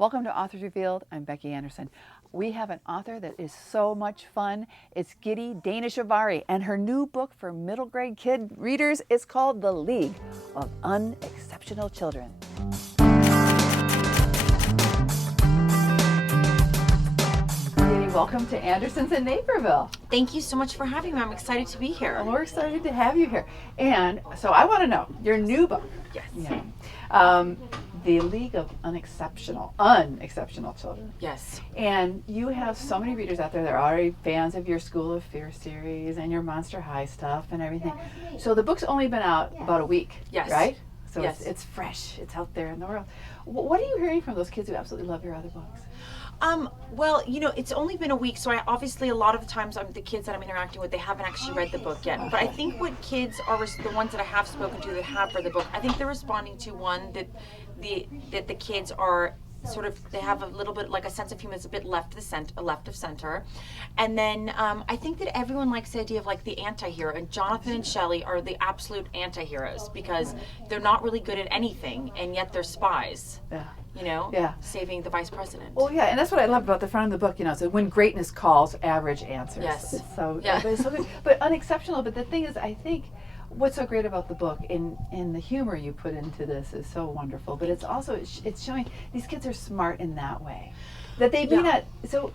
Welcome to Authors Revealed. I'm Becky Anderson. We have an author that is so much fun. It's Gitty Daneshvari, and her new book for middle grade kid readers is called The League of Unexceptional Children. Gitty, welcome to Anderson's in Naperville. Thank you so much for having me. I'm excited to be here. Well, we're excited to have you here. And so I want to know your new book. Yes. Yeah. The League of Unexceptional Children. Yes. And you have so many readers out there that are already fans of your School of Fear series and your Monster High stuff and everything. So the book's only been out about a week, Yes. right? So Yes. it's fresh. It's out there in the world. What are you hearing from those kids who absolutely love your other books? Well, it's only been a week, so I obviously a lot of the times the kids that I'm interacting with, they haven't actually read the book yet. But I think what kids are, the ones that I have spoken to that have read the book, I think they're responding to one that the kids are sort of, they have a little bit like a sense of humor that's a bit left of center. And then I think that everyone likes the idea of like the anti-hero, and Jonathan and Shelley are the absolute anti-heroes because they're not really good at anything and yet they're spies. Yeah. Saving the vice president. Well, yeah, and that's what I love about the front of the book. So when greatness calls, average answers. Yes. It's so, Yeah. But it's so good, but unexceptional. But the thing is, I think what's so great about the book in the humor you put into this is so wonderful. But it's also it's showing these kids are smart in that way, that they may not. So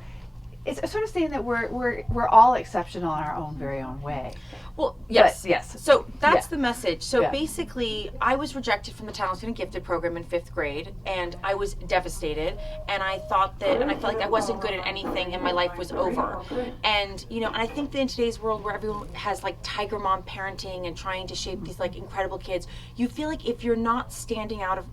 it's sort of saying that we're all exceptional in our own very own way. Well, yes. But, yes. So that's the message. So Yeah. basically, I was rejected from the Talented and Gifted program in 5th grade, and I was devastated. And I thought that, and I felt like I wasn't good at anything, and my life was over. And and I think that in today's world, where everyone has like tiger mom parenting and trying to shape these like incredible kids, you feel like if you're not standing out of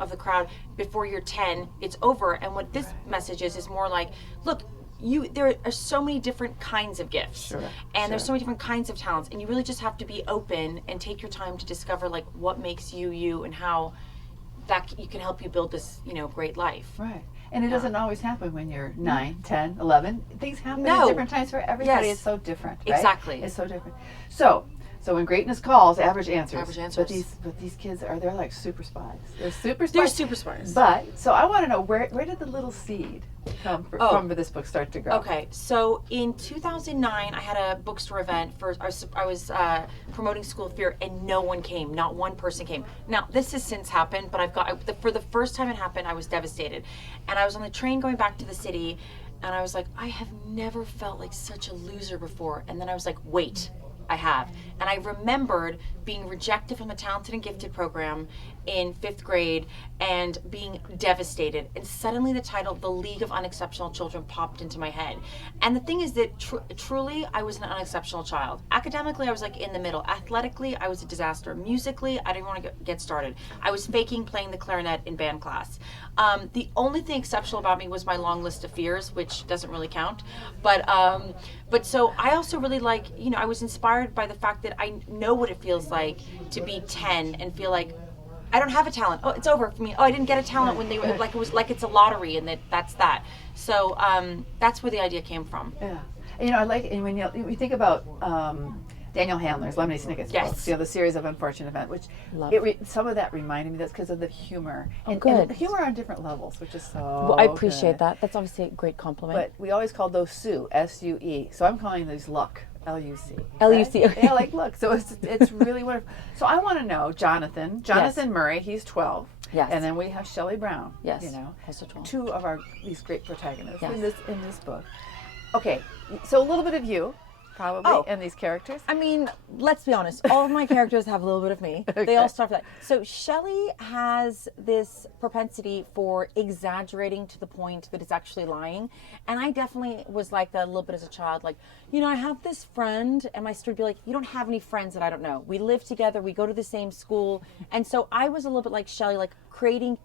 of the crowd before you're 10, it's over. And what this message is more like, look. There are so many different kinds of gifts, and there's so many different kinds of talents, and you really just have to be open and take your time to discover like what makes you you and how that you can help you build this great life. Right. And it doesn't always happen when you're 9, 10, 11. Things happen at different times for everybody. Yes. It's so different, right? Exactly. It's so different. So when greatness calls, average answers. Average answers. But these kids they're like super spies. They're super spies. They're super spies. But so I want to know where did the little seed come from this book start to grow? Okay, so in 2009, I had a bookstore event I was promoting School of Fear, and no one came. Not one person came. Now this has since happened, but for the first time it happened, I was devastated, and I was on the train going back to the city, and I was like, I have never felt like such a loser before. And then I was like, wait. I have. And I remembered being rejected from the Talented and Gifted program in 5th grade and being devastated. And suddenly the title, The League of Unexceptional Children, popped into my head. And the thing is that truly, I was an unexceptional child. Academically, I was like in the middle. Athletically, I was a disaster. Musically, I didn't want to get started. I was faking playing the clarinet in band class. The only thing exceptional about me was my long list of fears, which doesn't really count. But so I also really I was inspired by the fact that I know what it feels like to be 10 and feel like I don't have a talent. Oh, it's over for me. Oh, I didn't get a talent when they were like, it was like it's a lottery, and that's that. So that's where the idea came from. Yeah. I like it. And when you think about Daniel Handler's Lemony Snicket's books, the series of Unfortunate Events, which some of that reminded me that's because of the humor. And humor on different levels, which is so Well, I appreciate that. That's obviously a great compliment. But we always called those Sue, S-U-E. So I'm calling these Luck, L-U-C. L-U-C. Right? Yeah, like look. So it's really wonderful. So I want to know, Jonathan Murray, he's 12. Yes. And then we have Shelley Brown. Yes. Also 12. Two of these great protagonists Yes. in this book. Okay, so a little bit of you. Probably, and these characters. I mean, let's be honest. All of my characters have a little bit of me. Okay. They all start with that. So Shelley has this propensity for exaggerating to the point that it's actually lying. And I definitely was like that a little bit as a child. Like, I have this friend, and my sister would be like, you don't have any friends that I don't know. We live together. We go to the same school. And so I was a little bit like Shelley, like creating,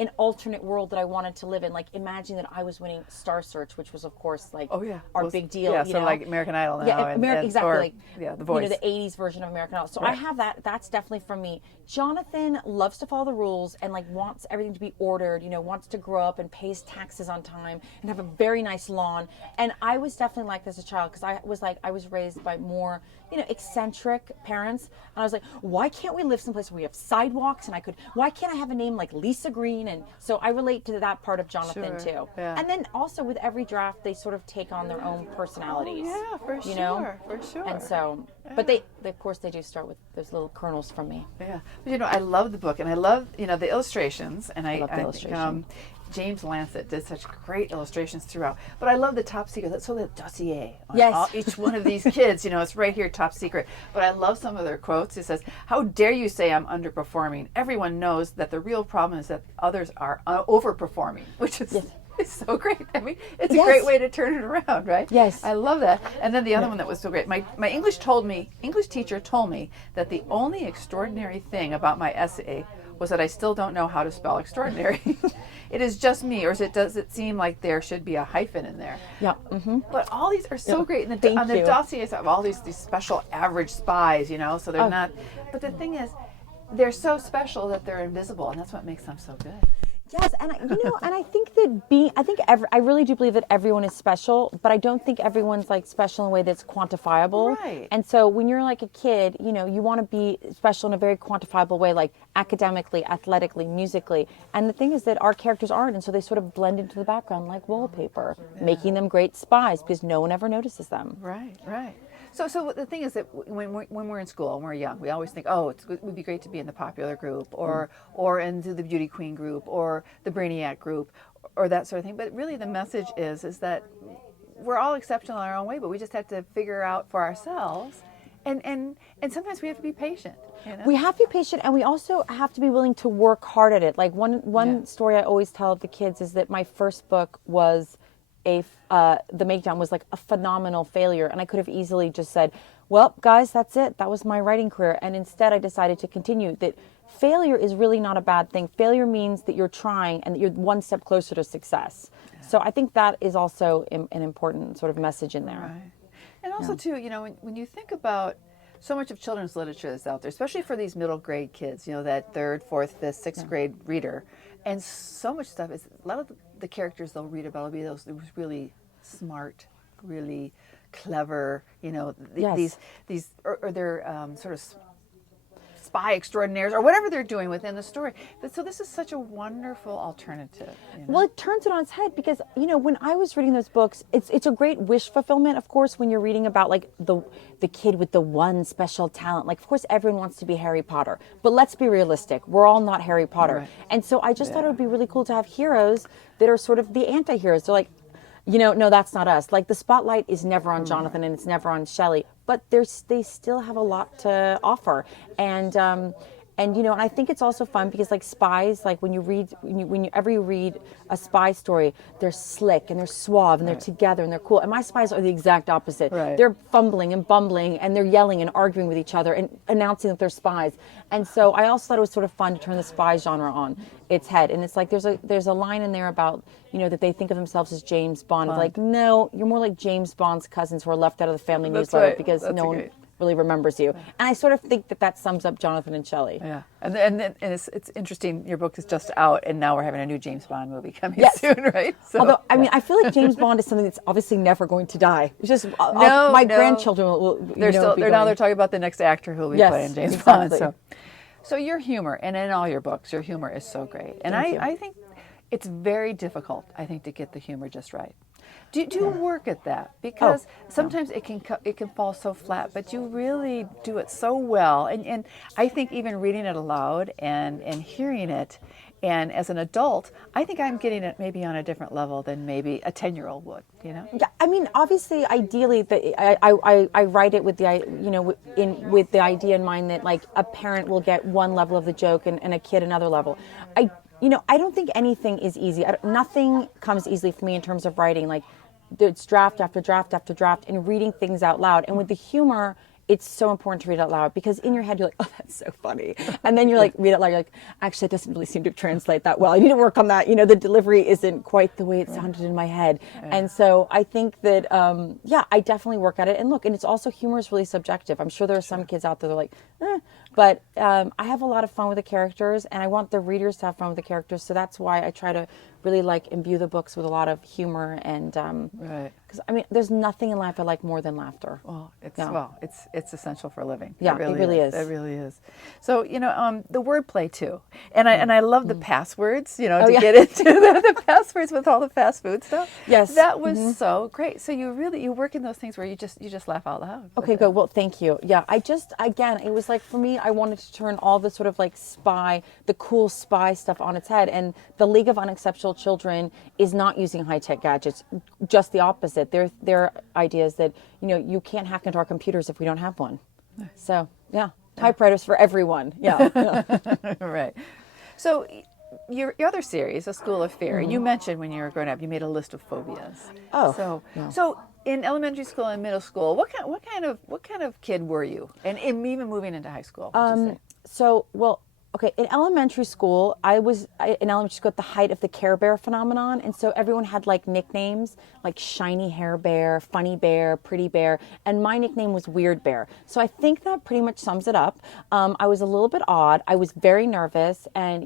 an alternate world that I wanted to live in. Like imagining that I was winning Star Search, which was of course like our big deal. Yeah, so like American Idol now. Yeah, exactly. Like The Voice. the 80s version of American Idol. So I have that. That's definitely from me. Jonathan loves to follow the rules and like wants everything to be ordered. Wants to grow up and pay his taxes on time and have a very nice lawn. And I was definitely like this as a child because I was raised by more eccentric parents. And I was like, why can't we live someplace where we have sidewalks and why can't I have a name like Lisa? Lisa Green, and so I relate to that part of Jonathan Sure, too. yeah. And then also with every draft, they sort of take on their own personalities. Yeah, for you sure, know? for sure. And so, but they of course they do start with those little kernels from me. Yeah, but I love the book, and I love the illustrations, and I love the think, illustration. James Lancet did such great illustrations throughout. But I love the top secret. That's so the dossier on Yes. each one of these kids. It's right here, top secret. But I love some of their quotes. It says, "How dare you say I'm underperforming? Everyone knows that the real problem is that others are overperforming," which is. It's so great. I mean, it's a great way to turn it around, right? Yes. I love that. And then the other one that was so great. My English teacher told me that the only extraordinary thing about my essay was that I still don't know how to spell extraordinary. It is just me, or does it seem like there should be a hyphen in there? Yeah. Mm-hmm. But all these are so great. And Thank on the you. dossiers have all these special average spies, so they're not. But the thing is, they're so special that they're invisible, and that's what makes them so good. Yes, and and I think that I really do believe that everyone is special, but I don't think everyone's like special in a way that's quantifiable. Right. And so when you're like a kid, you want to be special in a very quantifiable way, like academically, athletically, musically. And the thing is that our characters aren't, and so they sort of blend into the background like wallpaper, making them great spies because no one ever notices them. Right, right. So the thing is that when we're in school and we're young, we always think, oh, it would be great to be in the popular group or into the beauty queen group or the brainiac group or that sort of thing. But really the message is that we're all exceptional in our own way, but we just have to figure out for ourselves. And sometimes we have to be patient. We have to be patient, and we also have to be willing to work hard at it. Like one story I always tell the kids is that my first book was the Makedown was like a phenomenal failure, and I could have easily just said, well, guys, that's it. That was my writing career. And instead I decided to continue. That failure is really not a bad thing. Failure means that you're trying and that you're one step closer to success. Yeah. So I think that is also an important sort of message in there. Right. And also too, when you think about so much of children's literature that's out there, especially for these middle grade kids, that third, fourth, fifth, sixth grade reader, and so much stuff is a lot of the characters they'll read about will be those really smart, really clever, these or they're sort of spy extraordinaires or whatever they're doing within the story. So this is such a wonderful alternative. Well, it turns it on its head because, when I was reading those books, it's a great wish fulfillment, of course, when you're reading about like the kid with the one special talent. Like, of course, everyone wants to be Harry Potter, but let's be realistic. We're all not Harry Potter. Right. And so I just thought it would be really cool to have heroes that are sort of the anti-heroes. They're like, no, that's not us. Like the spotlight is never on Jonathan and it's never on Shelley, but they still have a lot to offer. And I think it's also fun because like spies, like when you read a spy story, they're slick and they're suave and they're together and they're cool. And my spies are the exact opposite. Right. They're fumbling and bumbling and they're yelling and arguing with each other and announcing that they're spies. And so I also thought it was sort of fun to turn the spy genre on its head. And it's like there's a line in there about that they think of themselves as James Bond. Like, no, you're more like James Bond's cousins who are left out of the family newsletter because no one really remembers you. And I sort of think that sums up Jonathan and Shelley. Yeah, and it's interesting. Your book is just out, and now we're having a new James Bond movie coming soon, right? So, although I mean, I feel like James Bond is something that's obviously never going to die. It's just my grandchildren will. They're talking about the next actor who will be playing James Bond. So your humor, and in all your books, your humor is so great, and I think it's very difficult. I think to get the humor just right. Do you work at that? Because sometimes it can fall so flat, but you really do it so well. And I think even reading it aloud and hearing it, and as an adult, I think I'm getting it maybe on a different level than maybe a 10-year-old would. Yeah, I mean, obviously, ideally, I write it with the with the idea in mind that like a parent will get one level of the joke and a kid another level. I don't think anything is easy. Nothing comes easily for me in terms of writing. Like, it's draft after draft after draft and reading things out loud. And with the humor, it's so important to read out loud because in your head, you're like, oh, that's so funny. And then you're like, read it loud, you're like, actually, it doesn't really seem to translate that well. I need to work on that. The delivery isn't quite the way it sounded in my head. Yeah. And so I think that, I definitely work at it. And look, and it's also, humor is really subjective. I'm sure there are some kids out there that are like, but I have a lot of fun with the characters and I want the readers to have fun with the characters. So that's why I try to really like imbue the books with a lot of humor and Right. because I mean, there's nothing in life I like more than laughter. Well, it's Yeah. it's essential for living. Yeah, it really is. It really is. So the wordplay too, and I love the passwords. To get into the passwords with all the fast food stuff. Yes. that was so great. So you work in those things where you just laugh out loud. Okay, good. Well, thank you. Yeah, again, it was like for me, I wanted to turn all the sort of like the cool spy stuff on its head. And the League of Unexceptional Children is not using high-tech gadgets, just the opposite. Their idea is that, you can't hack into our computers if we don't have one. So, yeah, typewriters for everyone. Yeah. Right. So your other series, A School of Fear, you mentioned when you were growing up, you made a list of phobias. Oh, So yeah. so in elementary school and middle school, what kind of kid were you? And even moving into high school, would you say? Okay, in elementary school, I was in elementary school at the height of the Care Bear phenomenon. And so everyone had like nicknames like Shiny Hair Bear, Funny Bear, Pretty Bear. And my nickname was Weird Bear. So I think that pretty much sums it up. I was a little bit odd. I was very nervous. And,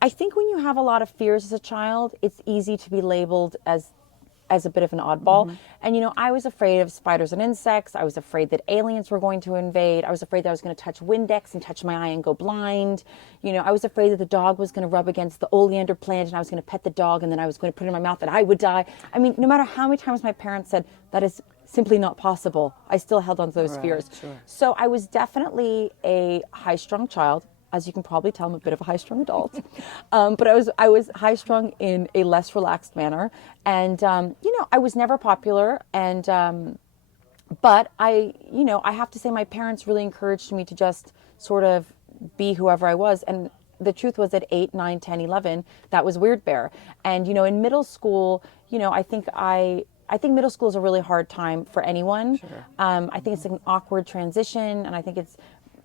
I think when you have a lot of fears as a child, it's easy to be labeled as a bit of an oddball. And, I was afraid of spiders and insects. I was afraid that aliens were going to invade. I was afraid that I was going to touch Windex and touch my eye and go blind. I was afraid that the dog was going to rub against the oleander plant and I was going to pet the dog and then I was going to put it in my mouth and I would die. I mean, no matter how many times my parents said that is simply not possible, I still held on to those fears. Sure. So I was definitely a high-strung child. As you can probably tell, I'm a bit of a high-strung adult. But I was high-strung in a less relaxed manner. And, I was never popular. And, but I have to say my parents really encouraged me to just sort of be whoever I was. And the truth was at 8, 9, 10, 11, that was Weird Bear. And, in middle school, I think middle school is a really hard time for anyone. Sure. I think it's an awkward transition. And I think it's,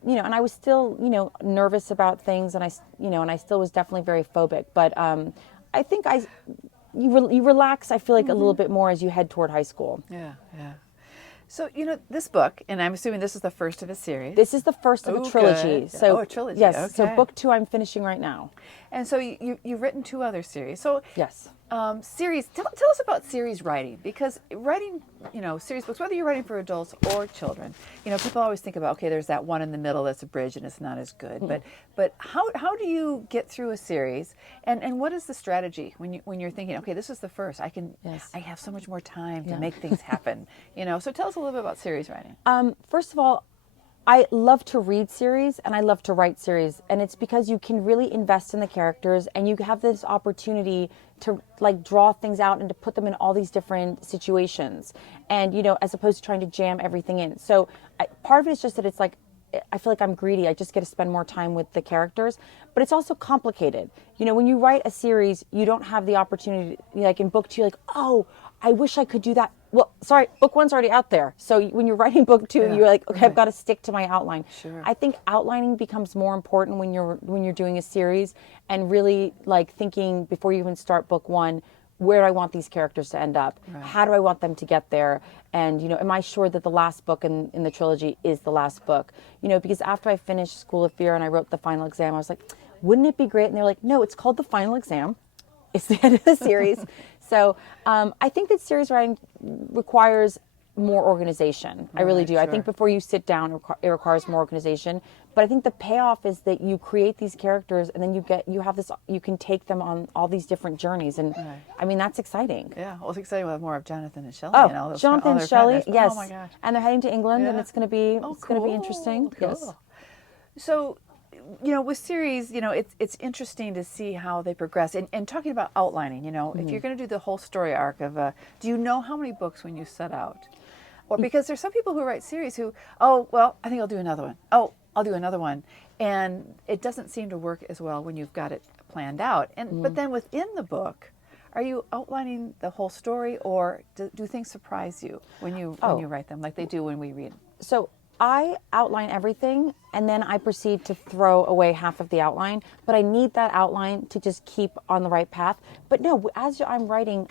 and I was still, nervous about things, and I still was definitely very phobic. But I think you relax. I feel like a little bit more as you head toward high school. Yeah. So this book, and I'm assuming this is the first of a series. This is the first of a trilogy. Good. So a trilogy. Yes. Okay. So book 2 I'm finishing right now. And so you've written 2 other series. So Yes. Series. Tell us about series writing, because writing, series books, whether you're writing for adults or children, people always think about, okay, there's that one in the middle that's a bridge and it's not as good. But how do you get through a series, and what is the strategy when you're thinking, okay, this is the first, I have so much more time to make things happen. So tell us a little bit about series writing. First of all, I love to read series and I love to write series, and it's because you can really invest in the characters and you have this opportunity to like draw things out and to put them in all these different situations, and as opposed to trying to jam everything in. So part of it is just that it's like I feel like I'm greedy. I just get to spend more time with the characters, but it's also complicated. When you write a series, you don't have the opportunity, like in book 2, like, oh, I wish I could do that. Well, sorry, book 1's already out there. So when you're writing book 2, you're like, okay, I've got to stick to my outline. Sure. I think outlining becomes more important when you're doing a series, and really like thinking before you even start book 1, where do I want these characters to end up? Right. How do I want them to get there? And, am I sure that the last book in the trilogy is the last book? Because after I finished School of Fear and I wrote the final exam, I was like, wouldn't it be great? And they're like, no, it's called the final exam. It's the end of the series. So I think that series writing requires more organization. I really do. Sure. I think before you sit down, it requires more organization. But I think the payoff is that you create these characters, and then you can take them on all these different journeys. And I mean, that's exciting. Yeah, well, it's exciting. We'll have more of Jonathan and Shelley. Oh, Jonathan and Shelley, yes. Oh my gosh. And they're heading to England, and it's going to be interesting. Cool. Yes. So, with series, it's interesting to see how they progress. And talking about outlining, if you're going to do the whole story arc of do you know how many books when you set out? Or because there's some people who write series who, oh, well, I think I'll do another one. Oh, I'll do another one. And it doesn't seem to work as well when you've got it planned out. But then within the book, are you outlining the whole story, or do things surprise you when you write them, like they do when we read? So I outline everything, and then I proceed to throw away half of the outline. But I need that outline to just keep on the right path. But no, as I'm writing,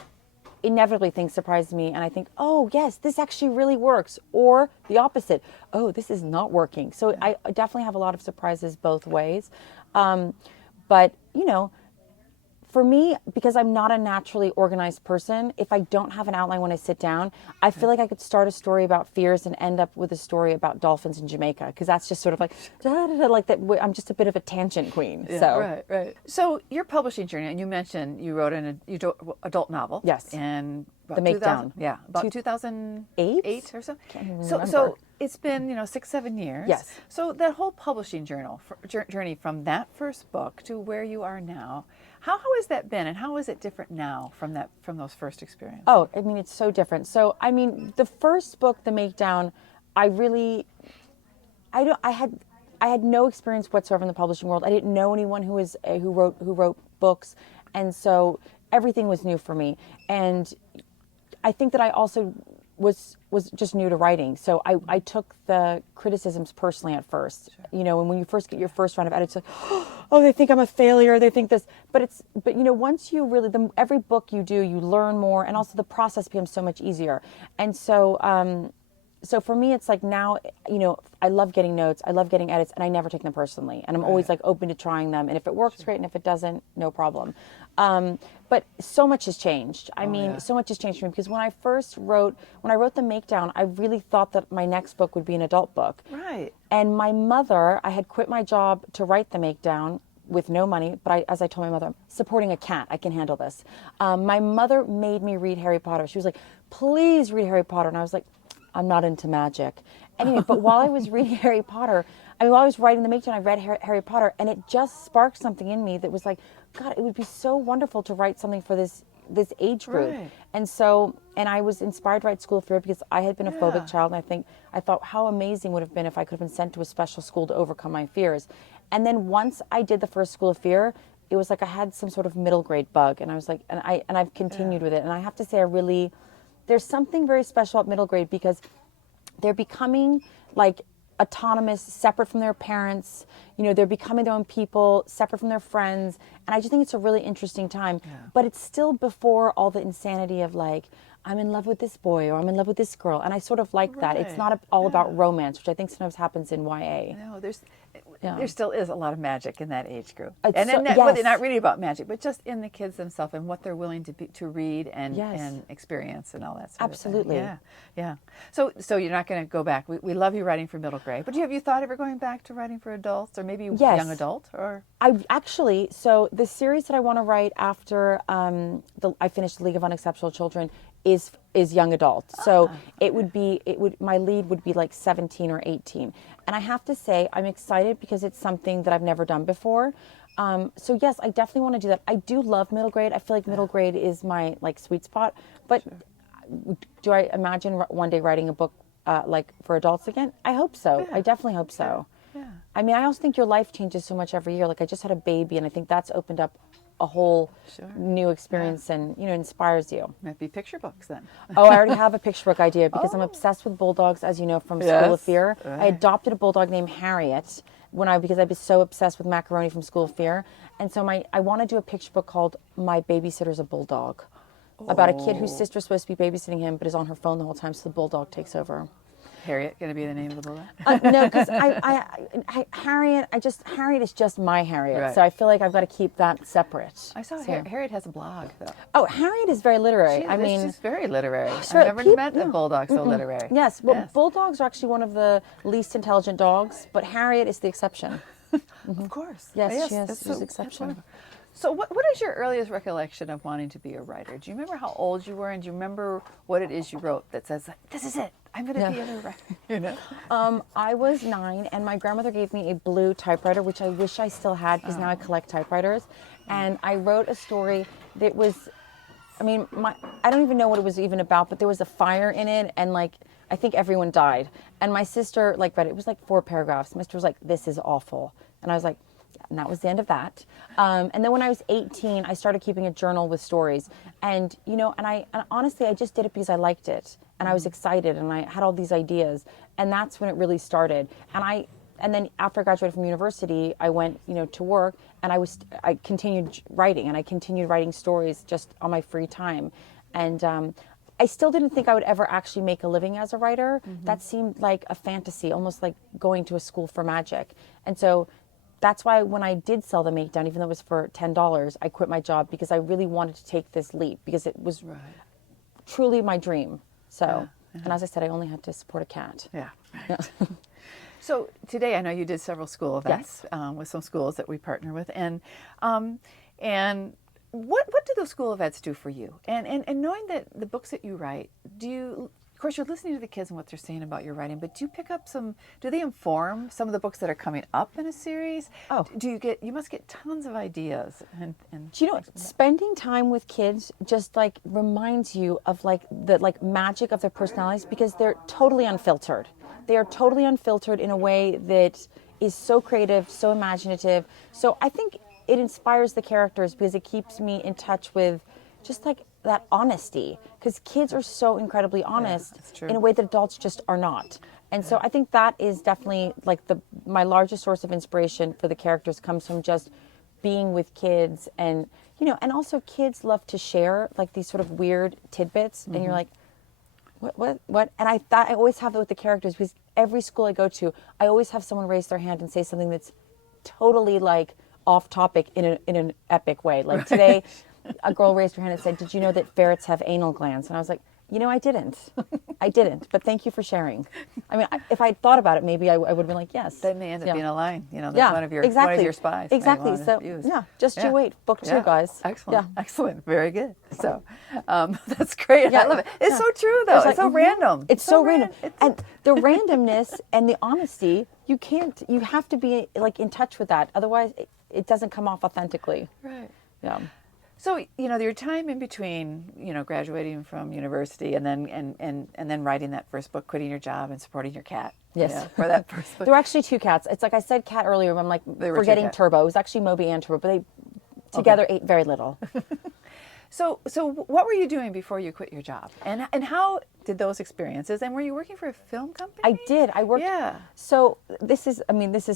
inevitably things surprise me, and I think, oh yes, this actually really works, or the opposite, oh, this is not working. So I definitely have a lot of surprises both ways. But for me, because I'm not a naturally organized person, if I don't have an outline when I sit down, I feel like I could start a story about fears and end up with a story about dolphins in Jamaica, because that's just sort of like, like that. I'm just a bit of a tangent queen. Yeah, So right. So your publishing journey, and you mentioned you wrote an adult novel. Yes. And The Makedown. Yeah, about 2008 or so. So it's been 6-7 years. Yes. So that whole publishing journey from that first book to where you are now, how has that been, and how is it different now from those first experiences? Oh, I mean, it's so different. So, I mean, the first book, The Makedown, I had no experience whatsoever in the publishing world. I didn't know anyone who wrote books, and so everything was new for me. And I think that I also was just new to writing, so I took the criticisms personally at first. Sure. And when you first get your first round of edits, like, oh, they think I'm a failure, they think this, but once you really, every book you do, you learn more, and also the process becomes so much easier. And so so for me, it's like now, I love getting notes, I love getting edits, and I never take them personally, and I'm always like open to trying them, and if it works, great, and if it doesn't, no problem. But so much has changed. So much has changed for me, because when I wrote The Makedown, I really thought that my next book would be an adult book. Right. And my mother, I had quit my job to write The Makedown with no money, but as I told my mother, I'm supporting a cat, I can handle this. My mother made me read Harry Potter. She was like, please read Harry Potter. And I was like, I'm not into magic. Anyway, but while I was reading Harry Potter, while I was writing The Makedown, I read Harry Potter, and it just sparked something in me that was like, God, it would be so wonderful to write something for this age group. Right. And I was inspired to write School of Fear because I had been a phobic child, and I thought how amazing would have been if I could have been sent to a special school to overcome my fears. And then once I did the first School of Fear, it was like I had some sort of middle grade bug, and I was like, and I've continued with it. And I have to say, there's something very special about middle grade, because they're becoming like autonomous, separate from their parents. They're becoming their own people, separate from their friends. And I just think it's a really interesting time. Yeah. But it's still before all the insanity of like, I'm in love with this boy or I'm in love with this girl. And I sort of like that. It's not all about romance, which I think sometimes happens in YA. No, there still is a lot of magic in that age group. Yes. Well, not really about magic, but just in the kids themselves and what they're willing to read and experience and all that sort Absolutely. of thing. Yeah. So you're not going to go back. We love you writing for middle grade, but have you thought ever going back to writing for adults or maybe young adult? Or So the series that I want to write after I finish the League of Unexceptional Children is young adult. So my lead would be like 17 or 18. And I have to say, I'm excited because it's something that I've never done before. So yes, I definitely want to do that. I do love middle grade. I feel like middle grade is my sweet spot. But do I imagine one day writing a book for adults again? I hope so. Yeah. I definitely hope so. Yeah. I also think your life changes so much every year. Like I just had a baby, and I think that's opened up a whole new experience and inspires you. Might be picture books then. Oh, I already have a picture book idea because I'm obsessed with bulldogs, as you know from School of Fear. Right. I adopted a bulldog named Harriet because I was so obsessed with Macaroni from School of Fear, and so I want to do a picture book called My Babysitter's a Bulldog, about a kid whose sister's supposed to be babysitting him but is on her phone the whole time, so the bulldog takes over. Harriet going to be the name of the bulldog? No, because Harriet is just my Harriet, right. So I feel like I've got to keep that separate. I saw Harriet has a blog, though. Oh, Harriet is very literary. She's very literary. I've never met a bulldog so literary. Yes, bulldogs are actually one of the least intelligent dogs, but Harriet is the exception. Of course. Yes, she's the exception. So what is your earliest recollection of wanting to be a writer? Do you remember how old you were, and do you remember what it is you wrote that says, this is it, I'm going to be a writer? I was 9, and my grandmother gave me a blue typewriter, which I wish I still had because now I collect typewriters. And I wrote a story that was, I don't even know what it was even about, but there was a fire in it, and I think everyone died. And my sister read it. It was 4 paragraphs. My sister was like, this is awful. And I was like, and that was the end of that. And then when I was 18, I started keeping a journal with stories. And, and honestly, I just did it because I liked it. And I was excited, and I had all these ideas. And that's when it really started. And then after I graduated from university, I went, to work, and I continued writing, and I continued writing stories just on my free time. And I still didn't think I would ever actually make a living as a writer. Mm-hmm. That seemed like a fantasy, almost like going to a school for magic. And so that's why when I did sell the Makedown, even though it was for $10, I quit my job because I really wanted to take this leap because it was truly my dream. So, and as I said, I only had to support a cat. Yeah. So today, I know you did several school events with some schools that we partner with, and what do those school events do for you? And knowing that the books that you write, of course, you're listening to the kids and what they're saying about your writing, but do you pick up do they inform some of the books that are coming up in a series? Oh. You must get tons of ideas. And do you know, spending time with kids just like reminds you of like the magic of their personalities because they're totally unfiltered. They are totally unfiltered in a way that is so creative, so imaginative. So I think it inspires the characters because it keeps me in touch with just like that honesty, because kids are so incredibly honest in a way that adults just are not. And so I think that is definitely like my largest source of inspiration for the characters comes from just being with kids. And and also kids love to share like these sort of weird tidbits and you're like, what? And I thought I always have it with the characters because every school I go to, I always have someone raise their hand and say something that's totally like off topic in an epic way. Like today, a girl raised her hand and said, "Did you know that ferrets have anal glands?" And I was like, I didn't. But thank you for sharing. I mean, if I'd thought about it, maybe I would have been like, yes. That may end up being a line, that one of your spies. Exactly. So you wait. Book 2, guys. Excellent. Excellent. Very good. So that's great. I love it. It's so true, though. It's so random. It's so random. And the randomness and the honesty, you have to be like in touch with that. Otherwise, it doesn't come off authentically. Right. Yeah. So your time in between, graduating from university and then writing that first book, quitting your job and supporting your cat. Yes. For that first book. There were actually 2 cats. It's like I said cat earlier, I'm like forgetting Turbo. It was actually Moby and Turbo, but they together ate very little. So what were you doing before you quit your job? And how did those experiences, and were you working for a film company? I did. I worked. Yeah. So this is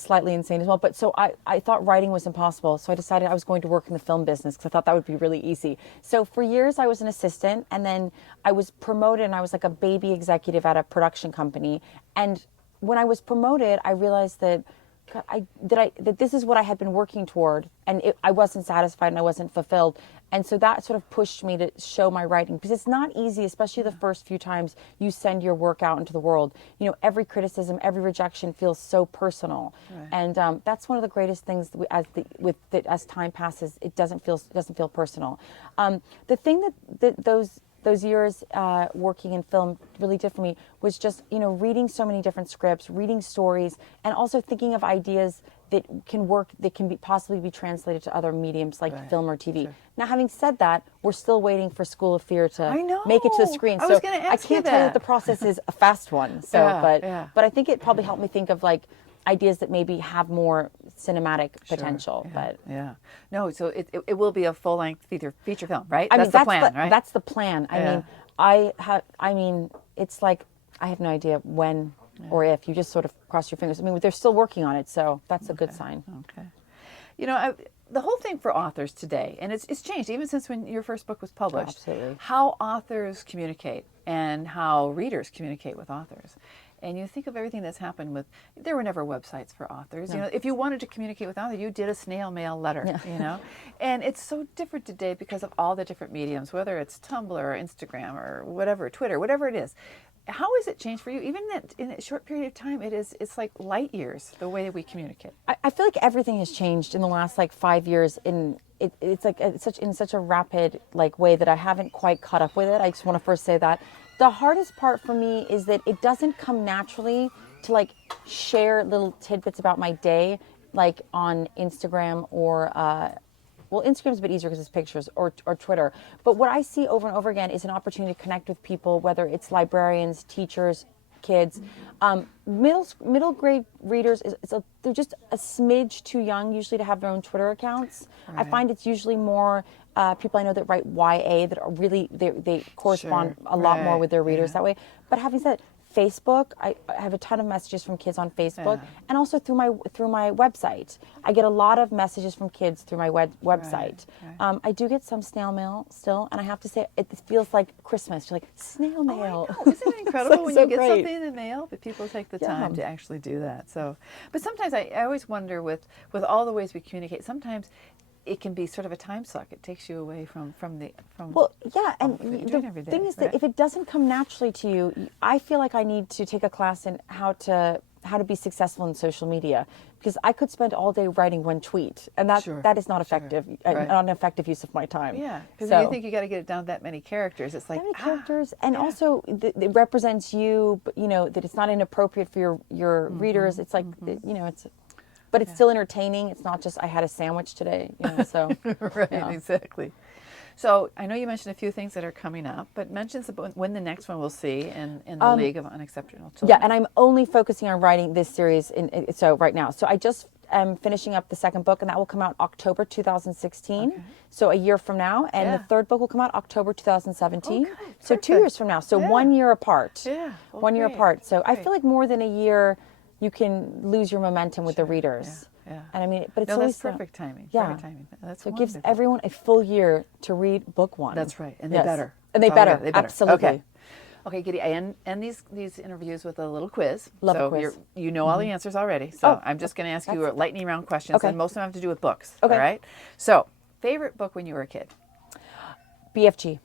slightly insane as well, but so I thought writing was impossible. So I decided I was going to work in the film business because I thought that would be really easy. So for years I was an assistant, and then I was promoted and I was like a baby executive at a production company. And when I was promoted, I realized that that this is what I had been working toward, and I wasn't satisfied and I wasn't fulfilled. And so that sort of pushed me to show my writing, because it's not easy, especially the first few times you send your work out into the world. Every criticism, every rejection feels so personal. Right. And that's one of the greatest things that as time passes, it doesn't feel personal. The thing that those years working in film really did for me was just, reading so many different scripts, reading stories, and also thinking of ideas that can work, that can possibly be translated to other mediums like film or TV. Sure. Now, having said that, we're still waiting for School of Fear to make it to the screen. I was gonna ask I can't tell you that the process is a fast one. So, but I think it probably helped me think of like ideas that maybe have more cinematic potential. But no, so it will be a full-length feature film, right? That's the plan, right? That's the plan. I mean, it's like I have no idea when or if. You just sort of cross your fingers. I mean, they're still working on it, so that's a good sign. Okay. The whole thing for authors today, and it's changed even since when your first book was published. Absolutely. How authors communicate and how readers communicate with authors. And you think of everything that's happened there were never websites for authors. No. If you wanted to communicate with an author, you did a snail mail letter, And it's so different today because of all the different mediums, whether it's Tumblr or Instagram or whatever, Twitter, whatever it is. How has it changed for you? Even in a short period of time, it's like light years, the way that we communicate. I feel like everything has changed in the last 5 years it's in such a rapid way that I haven't quite caught up with it. I just want to first say that. The hardest part for me is that it doesn't come naturally to share little tidbits about my day, on Instagram or Instagram's a bit easier because it's pictures, or Twitter. But what I see over and over again is an opportunity to connect with people, whether it's librarians, teachers, kids. Middle grade readers, they're just a smidge too young usually to have their own Twitter accounts. Right. I find it's usually more people I know that write YA that are really, they correspond a lot more with their readers that way. But having said, Facebook. I have a ton of messages from kids on Facebook, and also through my website. I get a lot of messages from kids through my website. Right. I do get some snail mail still, and I have to say it feels like Christmas. You're like, snail mail. Oh, isn't it incredible when so you get great. something in the mail? But people take the time to actually do that. So, but sometimes I always wonder with all the ways we communicate. Sometimes it can be sort of a time suck. It takes you away from. Well, yeah, and what you're the doing every day, thing is that right? if it doesn't come naturally to you, I feel like I need to take a class in how to be successful in social media, because I could spend all day writing one tweet, and that is not effective, Right. not an effective use of my time. Yeah, because So, you think you got to get it down that many characters. It's like many characters, and also it represents you, but that it's not inappropriate for your readers. It's like it's. But it's still entertaining. It's not just I had a sandwich today, so. right, exactly. So I know you mentioned a few things that are coming up, but mention when the next one we'll see in the League of Unexceptional Children. Yeah, and I'm only focusing on writing this series right now. So I just am finishing up the second book, and that will come out October 2016. Okay. So a year from now, and the third book will come out October 2017. Okay, so 2 years from now. So 1 year apart. Yeah. Well, 1 year great, apart. So great. I feel like more than a year, you can lose your momentum with the readers. Yeah. And I mean, but it's No, always that's perfect timing. Yeah. Perfect timing. That's so it wonderful. gives everyone a full year to read book one. That's right, and they better. And they Oh, better. yeah, they better. Absolutely. Okay, Gitty, I end these interviews with a little quiz. Love so a quiz. you know all the answers already. So I'm just going to ask you lightning round questions, Okay. and most of them have to do with books. Okay. All right. So, favorite book when you were a kid? BFG.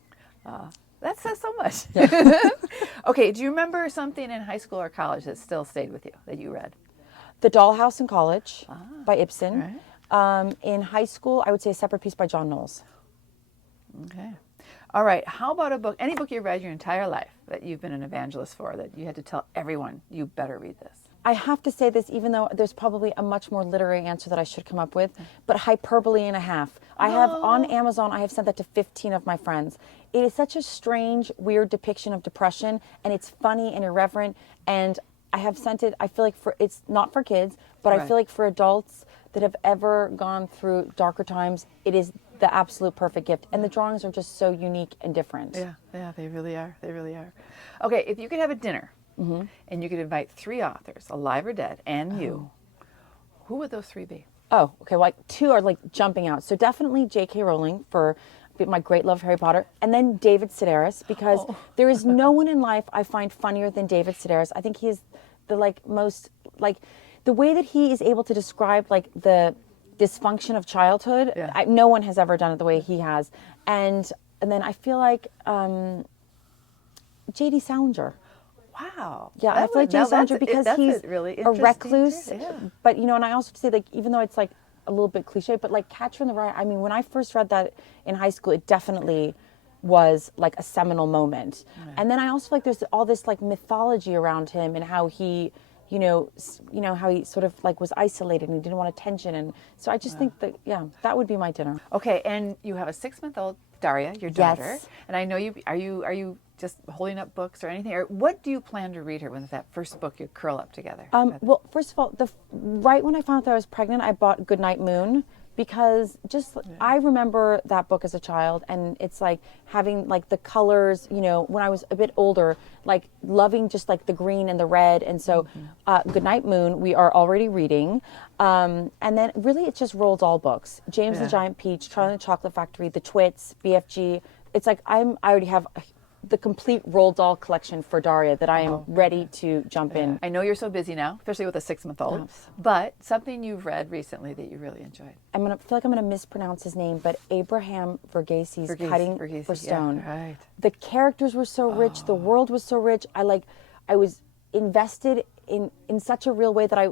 That says so much. Okay, do you remember something in high school or college that still stayed with you that you read? The Dollhouse in College by Ibsen. Right. In high school, I would say A Separate Peace by John Knowles. Okay. All right. How about a book, any book you've read your entire life that you've been an evangelist for, that you had to tell everyone, you better read this? I have to say this, even though there's probably a much more literary answer that I should come up with, but Hyperbole and a Half. I have on Amazon, I have sent that to 15 of my friends. It is such a strange, weird depiction of depression, and it's funny and irreverent, and I have sent it, I feel like it's not for kids, but I feel like for adults that have ever gone through darker times, it is the absolute perfect gift. And the drawings are just so unique and different. Yeah, they really are. They really are. Okay, if you could have a dinner and you could invite 3 authors, alive or dead, and you, who would those 3 be? Oh, okay. Well, 2 are like jumping out. So definitely J.K. Rowling for my great love of Harry Potter, and then David Sedaris, because there is no one in life I find funnier than David Sedaris. I think he is the most the way that he is able to describe the dysfunction of childhood. No one has ever done it the way he has, and then I feel like J.D. Salinger. Wow. Yeah, I feel like J.D. Salinger because he's really a recluse. Yeah. But and I also say even though it's a little bit cliche, but Catcher in the Rye. I mean, when I first read that in high school, it definitely was a seminal moment. Right. And then I also there's all this mythology around him and how he, how he sort of was isolated and he didn't want attention, and so I just think that that would be my dinner. Okay, and you have a 6-month-old Daria, your daughter, Yes. and I know you. Are you just holding up books or anything, or what do you plan to read her when that first book you curl up together? Well, first of all, right when I found out that I was pregnant, I bought Goodnight Moon, because I remember that book as a child, and it's having the colors, when I was a bit older, loving just the green and the red. And so Goodnight Moon, we are already reading. And then really it's just Roald Dahl books. James the Giant Peach, Charlie and the Chocolate Factory, The Twits, BFG. It's I already have the complete Roald Dahl collection for Daria that I am ready to jump in. I know you're so busy now, especially with a 6-month-old, but something you've read recently that you really enjoyed. I'm gonna mispronounce his name, but Abraham Verghese, Cutting for Stone. Yeah, right. The characters were so rich, the world was so rich. I was invested in such a real way that I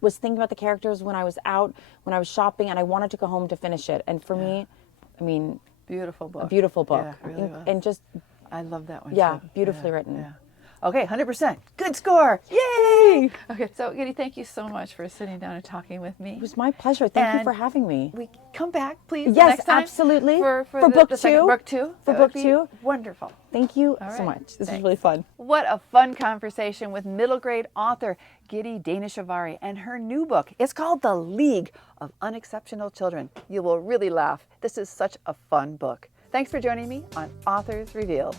was thinking about the characters when I was out, when I was shopping, and I wanted to go home to finish it. And for me, I mean, beautiful book. A beautiful book. Yeah, it really was. And just I love that one. Yeah, too. beautifully written. Yeah. Okay, 100%. Good score. Yay! Okay, so Gitty, thank you so much for sitting down and talking with me. It was my pleasure. Thank you And for having me. We come back, please. Yes, next time absolutely. For book the second two. book 2. For That book would be 2. Wonderful. Thank you All so right. much. This was Thanks. really fun. What a fun conversation with middle grade author Gitty Daneshvari and her new book. It's called The League of Unexceptional Children. You will really laugh. This is such a fun book. Thanks for joining me on Authors Revealed.